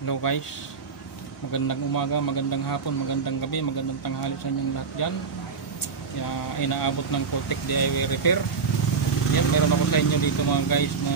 Hello guys, magandang umaga, magandang hapon, magandang gabi, magandang tanghali sa inyong lahat dyan. Ay naabot ng Pultec DIY Repair. Yan, meron ako sa inyo dito mga guys na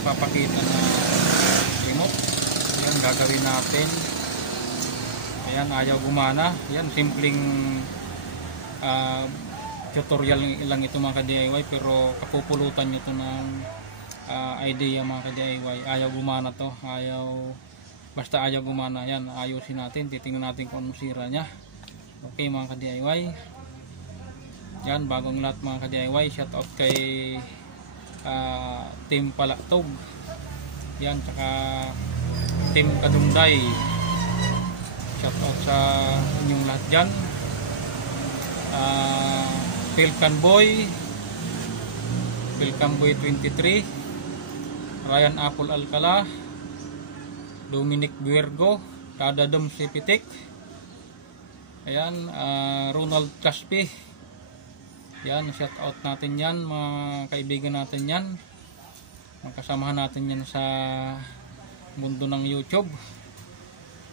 papakita na remote. Yan, gagawin natin. Ayan, ayaw gumana. Yan, simpleng tutorial lang ito mga ka-DIY, pero kapupulutan nyo ito ng idea mga ka-DIY. Ayaw gumana to, basta ayaw gumana. Yan, ayusin natin, titingnan natin kung anong sira nya. Okay mga ka-DIY. Yan, bagong lahat mga ka-DIY, shout out kay Team Palaktog. Yan, tsaka Team Kadungday. Shout out sa inyong lahat dyan. Pilcanboy 23, Ryan Apple Alcala, Dominic Buergo, Dadadom Sipitik, ayan, Ronald Caspi. Yan, shout out natin yan, mga kaibigan natin yan, mga kasamahan natin yan sa mundo ng YouTube.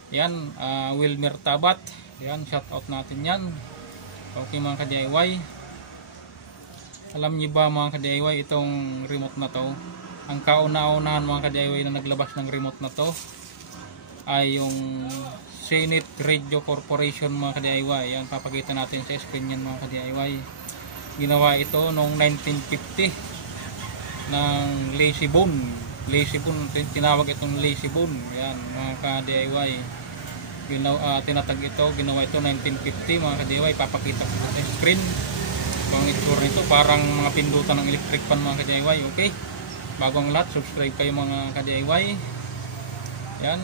Yan, Wilmer Tabat, yan, shout out natin yan. Okay mga ka-DIY, alam niyo ba mga ka-DIY, itong remote na to, ang kauna-unahan mga ka-DIY na naglabas ng remote na to ay yung Zenith Radio Corporation mga ka-DIY. Yan, papakita natin sa screen yan mga ka-DIY. Ginawa ito noong 1950 ng Lazy Bone. Tinawag itong Lazy Bone. Yan mga ka-DIY, tinatag ito, ginawa ito 1950 mga ka-DIY. Papakita ko sa screen ang itsura nito, parang mga pindutan ng electric fan mga ka-DIY. Okay, bago ang lahat, subscribe kayo mga ka-DIY. Yan,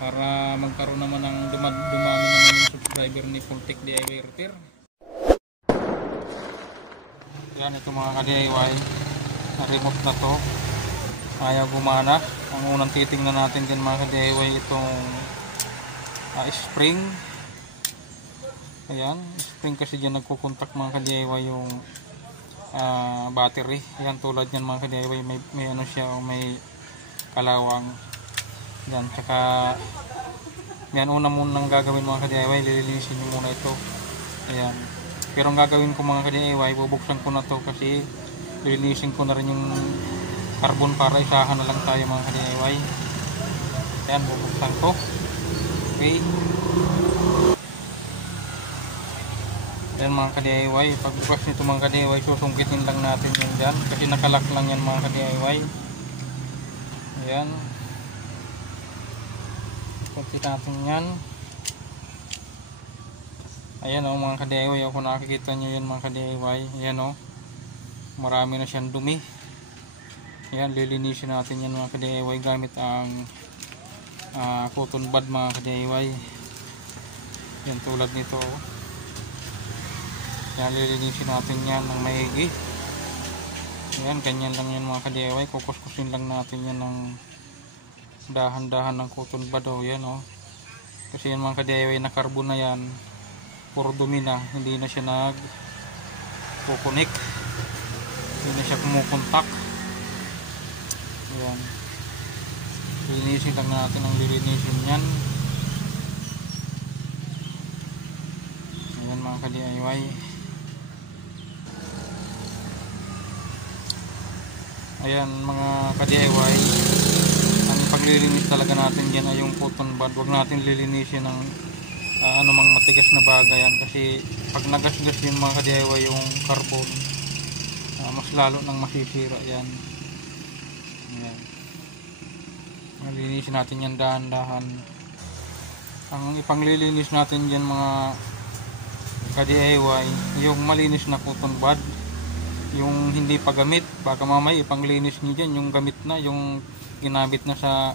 para magkaroon naman ng dumami naman yung subscriber ni Pultec DIY Repair. Yan, ito mga ka-DIY, na remote na to, ayaw gumana. Ang unang titingnan natin din mga ka-DIY, itong spring. Ayan, spring kasi dyan nagkukontak mga ka-DIY yung battery. Ayan, tulad yan mga ka-DIY, may ano siya, may kalawang. Yan, tsaka yan, una munang gagawin mga ka-DIY, lilinisin nyo muna ito. Ayan, pero ang gagawin ko mga ka-DIY, bubuksan ko na to kasi lilinisin ko na rin yung carbon para isahan na lang tayo mga ka-DIY. Ayan, bubuksan ko. Okay, yan mga ka-DIY, pagbukas nito mga ka-DIY, susungkitin lang natin yan dyan kasi nakalak lang yan mga ka-DIY. Ayan, sungkit natin yan. Ayan o mga ka-DIY, kung nakikita nyo yan mga ka-DIY, ayan o, marami na siyang dumi. Ayan, lilinisin natin yan mga ka-DIY gamit ang cotton bud mga ka-DIY. Yan, tulad nito. Yan, lilinisin natin yan ng maigi. Yan, ganyan lang yan mga ka-DIY. Kukuskusin lang natin yan ng dahan-dahan ng cotton bud. Yan o. Kasi yan mga ka-DIY na carbon na yan, puro dumi na. Hindi na siya nag-kukunik. Hindi na siya kumukontak. Yan. Lilinisin lang natin ang lilinisin yan. Ayan mga ka-DIY. Ayan mga ka-DIY, ang paglilinis talaga natin dyan ay yung cotton bud. Huwag natin lilinisin ng anumang matigas na bagay yan, kasi pag nagasgas yun mga ka-DIY yung carbon, mas lalo nang masisira yan. Ayan, lilinisin natin yan dahan-dahan. Ang ipanglilinis natin dyan mga ka-DIY, yung malinis na cotton bud, yung hindi pa gamit. Baka mamay ipanglinis nyo dyan yung gamit na, yung ginamit na sa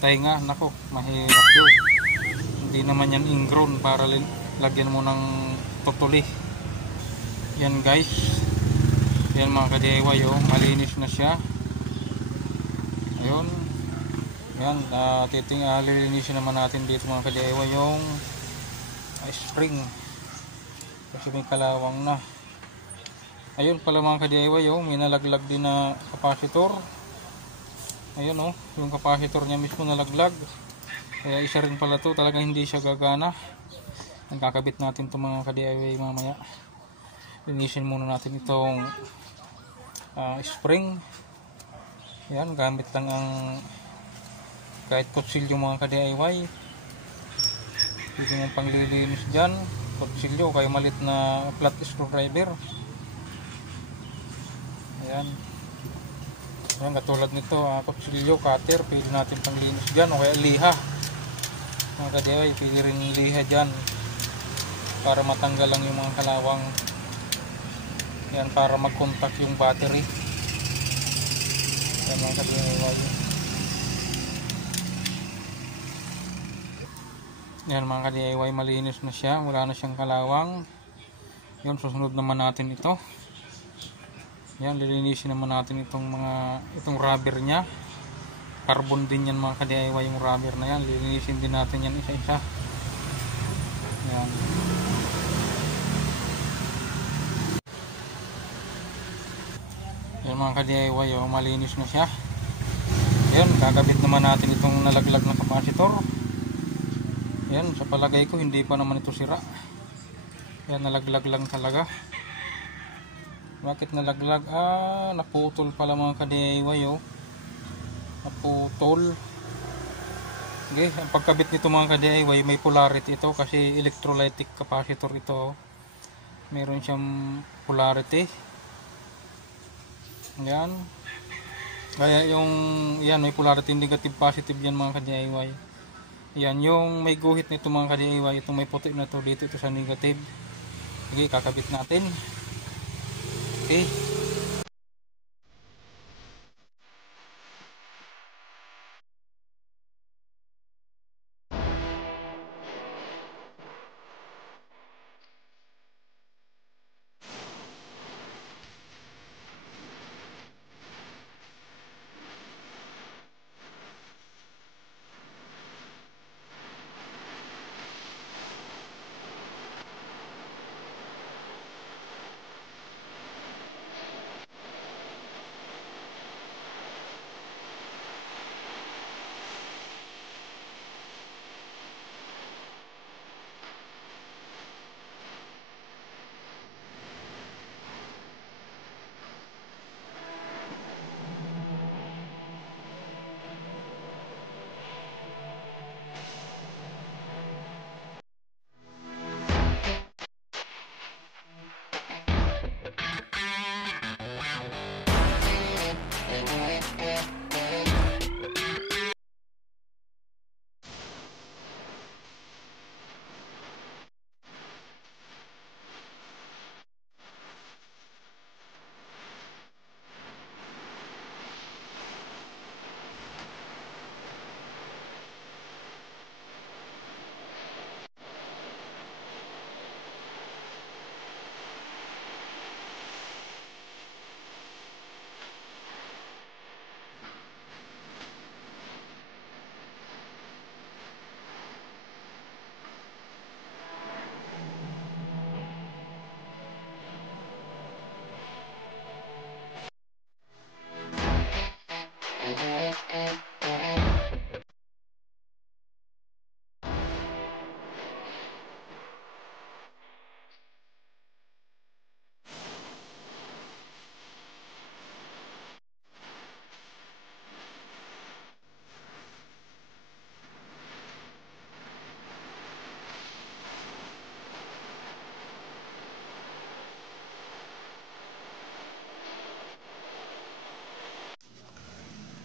tainga. Nako, mahirap yun. Hindi naman yan ingrown para lagyan mo ng tutuli. Yan guys, yan mga ka-DIY, malinis na siya. Ayun, yan, lilinisin naman natin dito mga ka-DIY yung spring kasi may kalawang na. Ayun pala mga ka-DIY, may nalaglag din na capacitor. Ayun yung capacitor niya mismo nalaglag. Kaya isa rin pala to, talaga hindi siya gagana. Nagkakabit natin itong mga ka-DIY mamaya. Linisin muna natin itong spring. Yan, gamit lang ang kahit kutsilyo mga ka-DIY. Pwede mong panglilinis dyan, kutsilyo, kaya malit na flat screwdriver. Ayan. Ayan, katulad nito, kutsilyo, cutter, pwede natin panglinis dyan, o kaya liha. Mga ka-DIY, pwede rin liha dyan para matanggal lang yung mga kalawang. Yan, para mag-contact yung battery. Yan mga ka-DIY. Yan mga ka-DIY, malinis na siya, wala na siyang kalawang. Yan, susunod naman natin ito. Yan, lilinisin naman natin itong rubber nya. Carbon din yan mga ka-DIY, yung rubber na yan. Lilinisin din natin yan isa-isa. Yan. Yan mga ka-DIY, malinis na siya. Yan, kakabit naman natin itong nalaglag na capacitor. Yan, sa palagay ko hindi pa naman ito sira. Yan, nalaglag lang talaga. Bakit nalaglag? Naputol pala mga ka-DIY, naputol. Okay, ang pagkabit nito mga ka-DIY, may polarity ito kasi electrolytic capacitor ito. Meron siyang polarity. Yan. Kaya yan, may polarity negative positive yan mga ka-DIY. Yan, yung may guhit nito mga ka-DIY, itong may puti na to dito, ito sa negative. Okay, kakabit natin. Okay.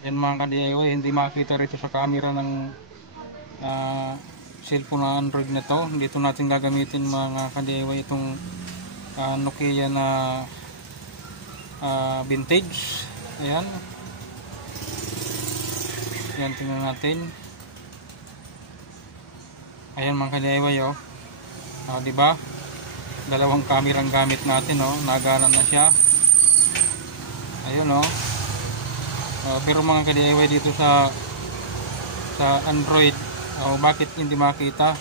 Yan mga ka-DIY, hindi makita rito sa camera ng cellphone na Android na to. Dito natin gagamitin mga ka-DIY itong Nokia na vintage. Ayan. Ayan, tingnan natin. Ayan mga ka-DIY, diba? Dalawang camera ang gamit natin, nagana na siya. Ayun, pero mga ka-DIY dito sa Android, bakit hindi makita?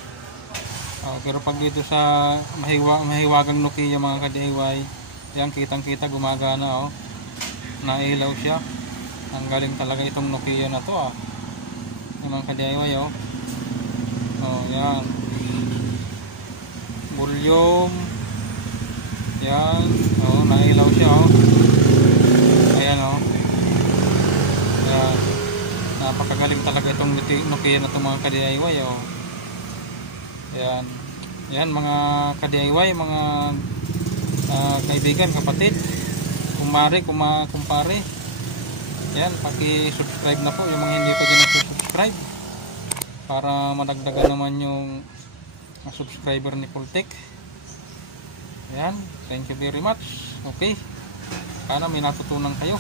Pero pag dito sa mahiwagang Nokia mga ka-DIY, yan, kitang kita, gumagana, nailaw siya. Ang galing talaga itong Nokia na to, yung mga ka-DIY, Oh, yan. Volume. Yan. Oh, nailaw siya, oh. Ayan, oh. Yan. Napakagaling talaga itong Nokia na itong mga ka-DIY, oh. Ayan. Yan, mga ka-DIY, mga kaibigan, kapatid, kumare, kumpare. Yan, paki-subscribe na po yung mga hindi pa din nag-subscribe para madagdagan naman yung subscriber ni Pultec. Ayan, thank you very much. Okay, sana may natutunan kayo.